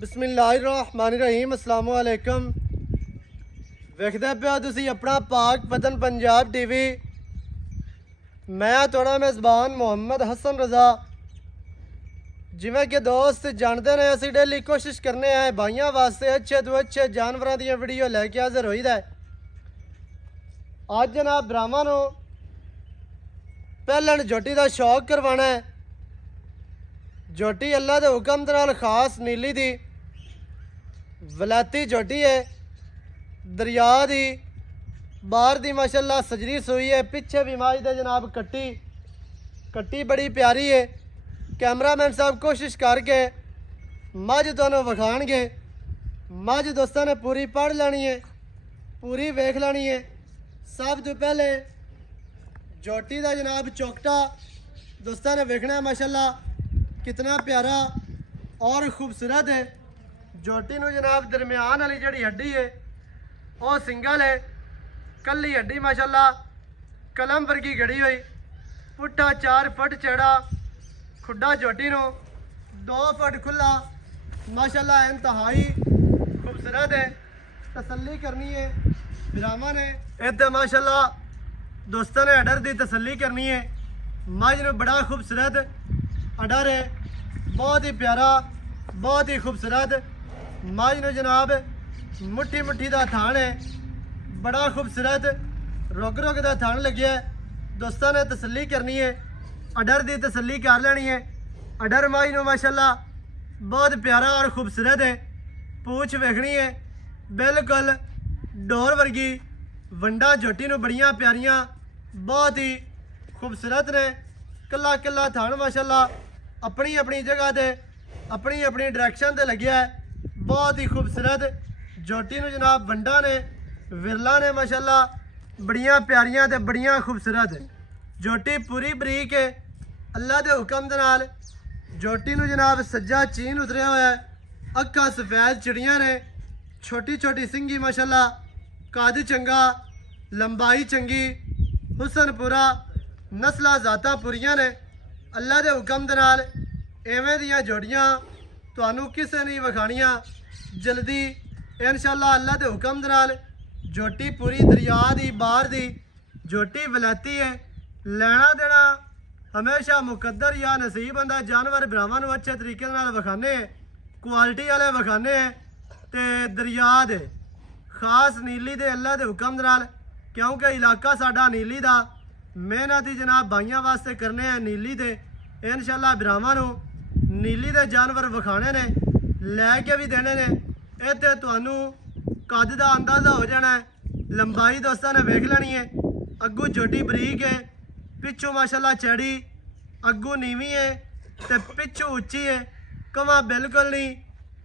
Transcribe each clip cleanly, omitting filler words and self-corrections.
बिस्मिल्लाहिर्रहमानिर्रहीम अस्सलाम वालेकुम। वेखदे पे तुसी अपना पाक पतन पंजाब टीवी। मैं थोड़ा मेज़बान मोहम्मद हसन रज़ा। जिमें कि दोस्त जानते ने असी डेली कोशिश करने हैं भाइयों वास्ते अच्छे तो अच्छे जानवरों दी वीडियो लैके हाजिर होई दा। अज जनाब भरावां नूं पहलन झोटी का शौक करवाना है। झोटी अल्लाह के हुक्म दे नाल खास नीली दी वलैती झोटी है, दरिया दी बाहर दी माशाल्लाह सजरी सूई है। पिछे भी मझ दे जनाब कट्टी बड़ी प्यारी है। कैमरामैन साहब कोशिश करके मझ तुहानूं विखाणगे। मझ दोस्तों ने पूरी पढ़ लेनी है, पूरी वेख लेनी है। सब तो पहले झोटी का जनाब चौकटा दोस्तों ने वेखना है। माशाल्लाह कितना प्यारा और खूबसूरत है। झोटी नूं जनाब दरम्यान वाली जिहड़ी हड्डी है वह सिंगल है, कली हड्डी माशाल्लाह कलम वर्गी गड़ी हुई। पुट्ठा 4 फुट चौड़ा, खुड्डा झोटी नूं 2 फुट खुला माशाल्लाह इंतहाई खूबसूरत है। तसल्ली करनी है भरावां ने इत्थे माशाल्लाह दोस्तों ने अडर की तसल्ली करनी है। मझ नूं बड़ा खूबसूरत अडर है, बहुत ही प्यारा, बहुत ही खूबसूरत। मझ नूं जनाब मुट्ठी मुट्ठी का थान है, बड़ा खूबसूरत रुक का थान लग्या है। दोस्तों ने तसल्ली करनी है, अडर की तसल्ली कर लेनी है। अडर मझ नूं माशाल्लाह बहुत प्यारा और खूबसूरत है। पूछ वेखनी है बिल्कुल डोर वर्गी। वंडा झोटी नूं बड़ियां प्यारियां बहुत ही खूबसूरत ने। कला कला थान माशाल्लाह अपनी अपनी जगह ते अपनी अपनी डायरैक्शन ते लग्या है। बहुत ही खूबसूरत झोटी नूं जनाब वंडा ने विरला ने माशाल्लाह बड़ियां प्यारियां ते बड़ियां खूबसूरत। झोटी पूरी बरीक है अल्लाह के हुक्म दे नाल। झोटी नूं जनाब सज्जा चीन उतरिया होया है। अक्खां सफेद चिड़ियां ने, छोटी छोटी सिंगी माशाल्लाह, कद चंगा, लंबाई चंगी, हुसन पूरा, नस्लां जातां पूरियां ने। अल्लाह के हुक्म दे नाल एवें दियां जोड़ियां तुहानूं किसे नहीं विखाणियां जल्दी इंशाअल्लाह। अल्लाह के हुक्म दे नाल झोटी पूरी दरिया दी बाहर दी झोटी वलैती है। लेना देना हमेशा मुकद्दर या नसीब होंदा। जानवर भरावां नूं अच्छे तरीके नाल विखाने, क्वालिटी वाले विखाने ते दरिया दे खास नीली दे अल्लाह के हुक्म दे नाल। क्योंकि इलाका साडा नीली दा मेहनत ही जनाब भाइयों वास्ते करने हैं नीली दे। इंशाअल्लाह भरावां नूं नीली दे जानवर विखाने ने, लैके भी देने ने। इत्थे तुहानूं कद का अंदाज़ा हो जाना है। लंबाई दोस्तों ने वेख लेनी है। अग्गू झोटी बरीक है, पिछू माशाल्लाह चैड़ी, अग्गू नीवी है ते पिछू उच्ची है। कवा बिल्कुल नहीं,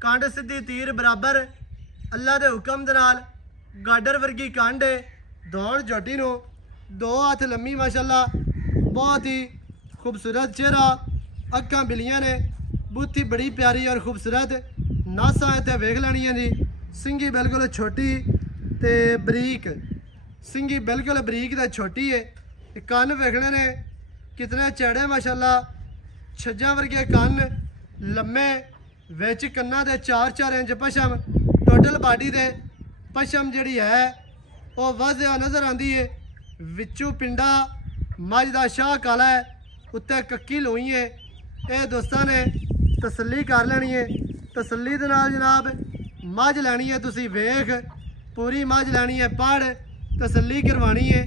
कंड सीधी तीर बराबर। अल्लाह के हुक्म दे नाल गाडर वर्गी कंड है। दौड़ झोटी नूं 2 हाथ लम्मी माशाल्लाह, बहुत ही खूबसूरत चेहरा, अक्खां बिलियां ने, बुत्ती बड़ी प्यारी और खूबसूरत। नासा इत्थे वेख लेनी है जी। सिंगी बिल्कुल छोटी ते बरीक, सिंगी बिल्कुल बरीक ते छोटी है। कन्न वेखने ने कितने चौड़े माशाल्लाह, छज्जा वर्गे कन्न, लम्मे विच कन्ना दे 4-4 इंच पशम। टोटल बाडी दे पशम जिहड़ी है वह वाज़िया नज़र आती है। विचू पिंडा मझ दा शाह काला है, उत्ते कक्की लोई है। ये दोस्तों ने तसल्ली कर लेनी है। तसल्ली दे नाल जनाब मझ लैनी है, तुसी वेख पूरी मझ लैनी है, पढ़ तसल्ली करवानी है।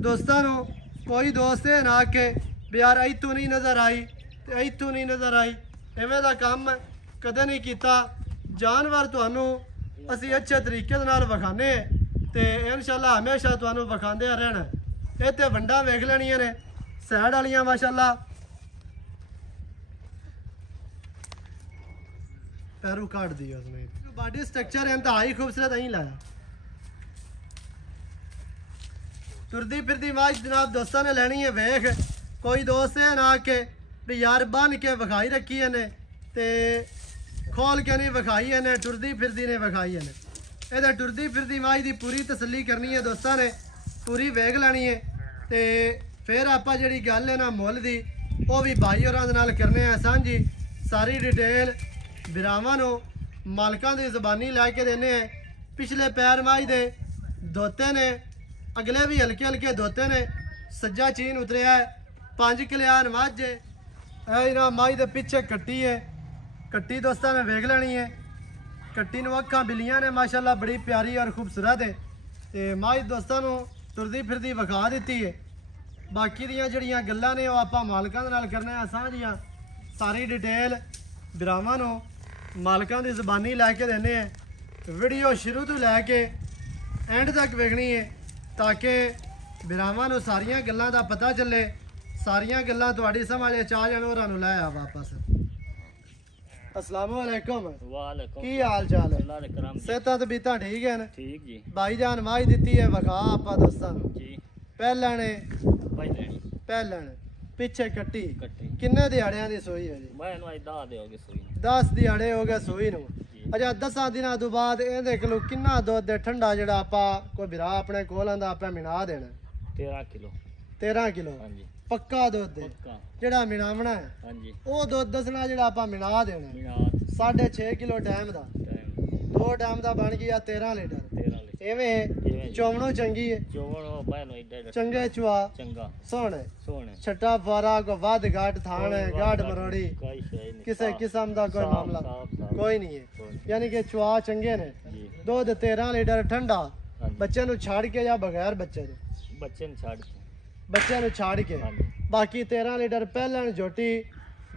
दोस्तों नूं कोई दोस्त ये ना आखे भी यार इतों नहीं नज़र आई तो इतों नहीं नज़र आई, इवें दा काम कदे नहीं किया। जानवर तुहानूं असी अच्छे तरीके दे नाल विखाने ते इंशाअल्लाह हमेशा तुहानूं विखांदे रहना। इत्थे वंडा वेख लेनियां ने सैड वालियां माशाल्लाह। पैरों काट दिया उसने। बॉडी स्ट्रक्चर इंतहाई खूबसूरत नहीं लाया। तुरदी फिरदी मझ जनाब दोस्तों ने लेनी है वेख। कोई दोस्त है ना के भी यार बन के विखाई रखी है ने ते खोल के नहीं विखाई है ने, टुरदी फिरदी ने विखाई है ने। इहदे टुरदी फिरदी मझ की पूरी तसल्ली करनी है दोस्तों ने, पूरी वेख लेनी है। ते फिर आपां जिहड़ी गल है ना मुल दी वो भी भाई होरां दे नाल करने हैं सांझी। सारी डिटेल भरावां नूं मालकां दी ज़बानी लैके देने हैं। पिछले पैर माई दे धोते ने, अगले भी हल्के हल्के धोते ने। सज्जा चीन उतरिया है, 5 कल्याण मझ है। माई दे पिछे कट्टी है, कट्टी दोस्तां ने वेख लेनी है। कट्टी नूं अखां बिल्लियां ने माशाअल्लाह बड़ी प्यारी और खूबसूरत है। ते माई दोस्तां नूं तुरदी फिरदी विखा दित्ती है। बाकी दियां जड़ियां गल्लां ने वो आपां मालकां दे नाल करने आ साझियां। सारी डिटेल भरावां नूं मालकां दी ज़बानी लैके देने हैं। वीडियो शुरू तो लैके एंड तक वेखनी है ताकि भरावां नूं सारियां गल्लां दा पता चले, सारियां गल्लां तुहाडी समझ च आ जाण। होरां नूं लै आ वापस। अस्सलामुअलैकुम। वालेकुम। की हाल चाल है? अल्लाह दे करम जी। सेहतां तबीयतां ठीक है? ठीक जी। भाईजान माई दित्ती है विखा आपां दोस्तां नूं। जी। पहला ने पहले पिछे कट्टी कट्टी किन्ने दिहाड़ियां दी सूई है जी? मैं नु 10 दे हो गए सूई 10 दिहाड़े हो गए सूई नूं। जी। अच्छा 10 दिनां तो बाद इहदे कोलों किन्ना दुध दे ठंडा जेड़ा आपां कोई भरा अपने कोल आंदा आपे मिना देना? 13 किलो। 13 किलो हां जी। पक्का दुध है पक्का। जेड़ा मिनावना है हां जी। ओ दुध दसना जेड़ा आपां मिना देना है। मिना 6.5 किलो टाइम दा, टाइम 2 टाइम दा बन गया 13 लीटर। 13 लीटर। एवें चौवणों चंगी है, चोवण मैं नु इधर चंगे चुआ चंगा सोने सोने छट्टा फारा को वाद घाट थान है गाट मरोड़ी कोई शय नहीं। किसी किस्म का कोई मामला कोई नहीं है। यानी कि चुआ चंगे ने। जी। दूध 13 लीटर ठंडा। हां जी। बच्चे नु छाड़ के या बगैर बच्चे दे? बच्चे ने छाड़ के। बच्चे नु छाड़ के। हां जी। बाकी 13 लीटर पहलन झोटी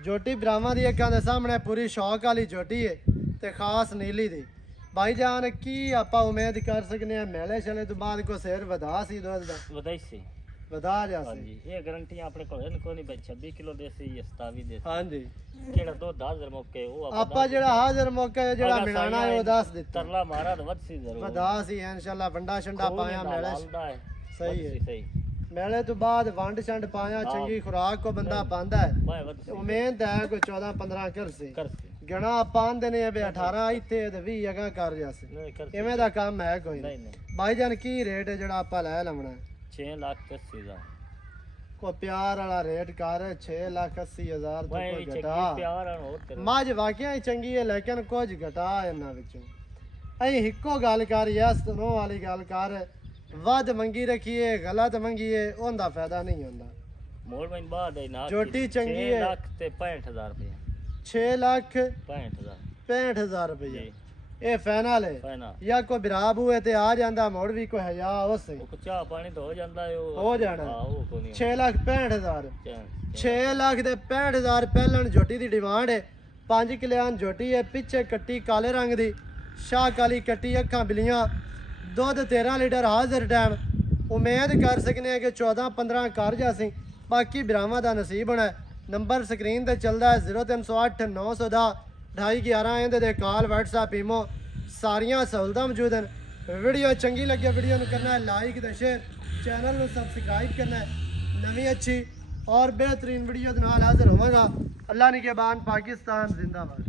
झोटी ब्राह्मा दी अखां दे सामने पूरी शौक वाली झोटी है ते खास नीली दी। भाईजान की आपां उम्मीद कर सकने हैं मेले शले तो बाद को शेर वधा सी दूध दा? वधाई से वधा जा हां सी। जी। ये गारंटी अपने कोल है कोई नहीं भाई 26 किलो देसी या 27 देसी। हां जी। केड़ा दूध हाजिर मौके वो आपां जेड़ा हाजिर मौका है जेड़ा मिलाना है वो दस दित्ता। तरला मारा तो वध सी जरूर वधा सी इंशाल्लाह। वंडा शंडा पाया मेले सही है। सही मेले तो बाद वंड शंड पाया चंगी खुराक को बंदा पांदा है। मैं वध सी उम्मीद है कोई 14-15 कर सी कर सी गणा पान देने बे 18 इत्थे ते 20 अगा कर जासी। नहीं कर सी इवें दा काम है कोई नहीं नहीं। नहीं। भाईजान की रेट है जेड़ा आपां लै लवना? 6,80,000 को प्यार वाला रेट कर 6,80,000 तो मैं कोई भी घटा। प्यार और तेरा मज वाकई ही चंगी है लेकिन कुछ घटा इन्हां विचों। अहीं हिक्को गल कर यस नो वाली गल कर। वध मंगी रखिए गलत मंगीए ओंदा फायदा नहीं होंदा। मोड़ में बाद है ना जोटी चंगी है। 6 लाख ते 65,000 रुपया 6 लाख 65,000 65,000 रुपया जी। ये फाइनल है। फाइनल या कोई बिराब हुए ते आ जांदा मोड़ भी कोई हया उस वो चाह पानी तो हो जाता है वो हो जाना। हां वो को नहीं 6,65,000 6 6 लाख दे 65,000 पहलन झोटी दी डिमांड है। 5 किल्यान झोटी है, पिछे कट्टी काले रंग दी, शाह काली कट्टी, अखां बिलियां, दूध 13 लीटर हाजिर टाइम। उम्मीद कर सकने हैं कि 14-15 कर जासी। बाकी बिरावां दा नसीब होना है। नंबर स्क्रीन ते चलदा है 0308 910 2811। इहदे दे कॉल व्हाट्सएप ईमो सारियां सहूलतां मौजूद हैं। वीडियो चंगी लगे वीडियो नूं करना है लाइक ते शेयर, चैनल नूं सबसक्राइब करना है। नवीं अच्छी और बेहतरीन वीडियो दे नाल हाजिर होवांगा। अल्लाह निगहबान, पाकिस्तान जिंदाबाद।